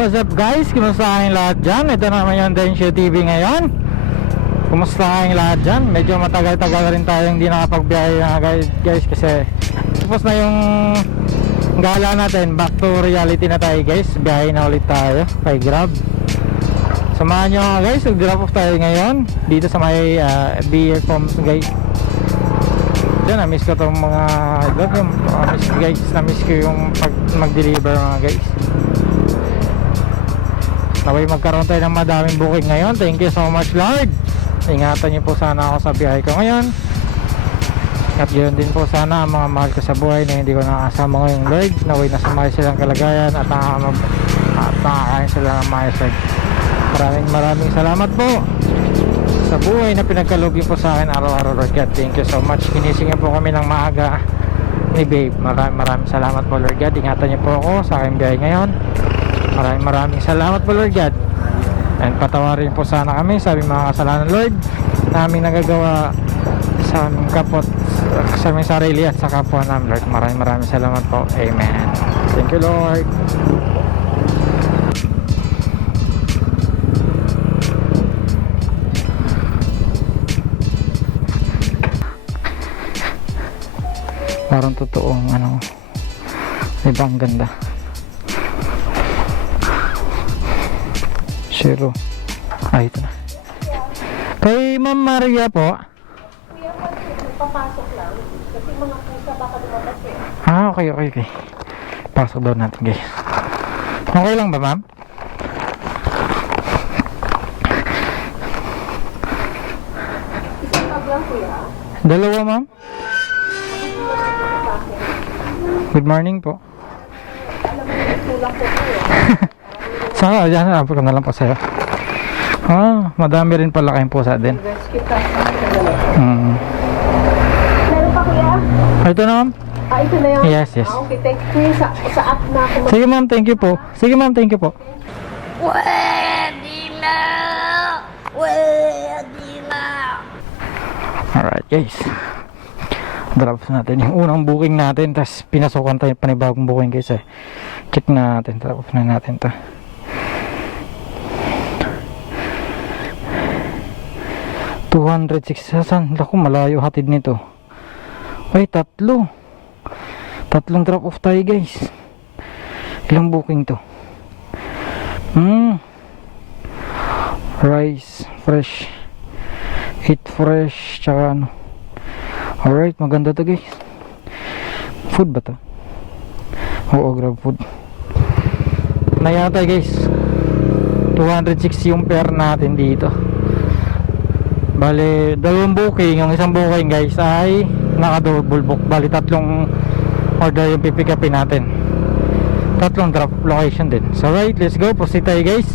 What's up guys? Kumusta kayong lahat dyan? Ito naman yung Densyo TV ngayon. Kumusta kayong lahat dyan? Medyo matagal-tagal rin tayo hindi nakapagbiyahe na guys, guys kasi Tapos na yung gala natin. Back to reality na tayo guys. Biyahe na ulit tayo. Kay Grab. Samahan nyo nga guys. Mag-drop off tayo ngayon. Dito sa may uh, beer pumps guys. Diyan, na-miss ko tong mga Doon yung uh, miss, guys. Na-miss ko yung pag mag-deliver mga guys Naway magkaroon tayo ng madaming booking ngayon. Thank you so much Lord. Ingatan niyo po sana ako sa biyahe ko ngayon. At yun din po sana ang mga mahal ko sa buhay na hindi ko nakasama ngayong Lord. Naway nasa maayos silang kalagayan at, nakamag, at nakakain sila ng maayos Lord. Maraming maraming salamat po sa buhay na pinagkalugin po sa akin araw-araw Lord God. Thank you so much. Ginising po kami ng maaga ni babe. Maraming maraming salamat po Lord God. Ingatan niyo po ako sa aking biyahe ngayon. Maraming maraming salamat po Lord God. And patawarin po sana kami sa aming mga kasalanan Lord Na aming nagagawa sa aming kapot Sa aming sarili at sa kapwa namin Lord. Maraming maraming salamat po. Amen. Thank you Lord. Parang totoong ano Ibang ganda Zero. Ah, ito na. Kay Ma'am Maria po. Kuya, papasok lang. Kasi mga pusa baka lumabas eh. Ah, okay, okay, okay. Pasok daw natin, guys. Okay lang ba, ma'am? Isang tag lang kuya. Dalawa, ma'am? Good morning po. Alam mo tulak po Saka, dyan, napos ko na lang po sa'yo. Ah, madami rin pala kayong pusa din. Hmm. Meron pa kuya? Ito na, ma'am? Ah, ito na yun? Yes, yes. Ah, okay, thank you. Sa, sa app na ako Sige, ma'am, thank you po. Sige, ma'am, thank you po. Pwede na! Pwede na! Alright guys Drops natin yung unang booking natin Tapos pinasukan tayo panibagong booking guys eh Check na natin Drop off na natin to Two hundred six Saan? Naku malayo hatid nito. Ay tatlo. Tatlong drop off tayo guys. Ilang booking to? Hmm. Rice Fresh. Eat fresh tsaka ano. Alright, maganda to guys. Food ba to? Oo, grab food. Na yata guys? 206 yung pair natin dito Bale, dalawang booking. Yung isang booking guys ay Naka double book. Bali, tatlong order yung pipick upin natin. Tatlong drop location din. So right, let's go. Proceed tayo guys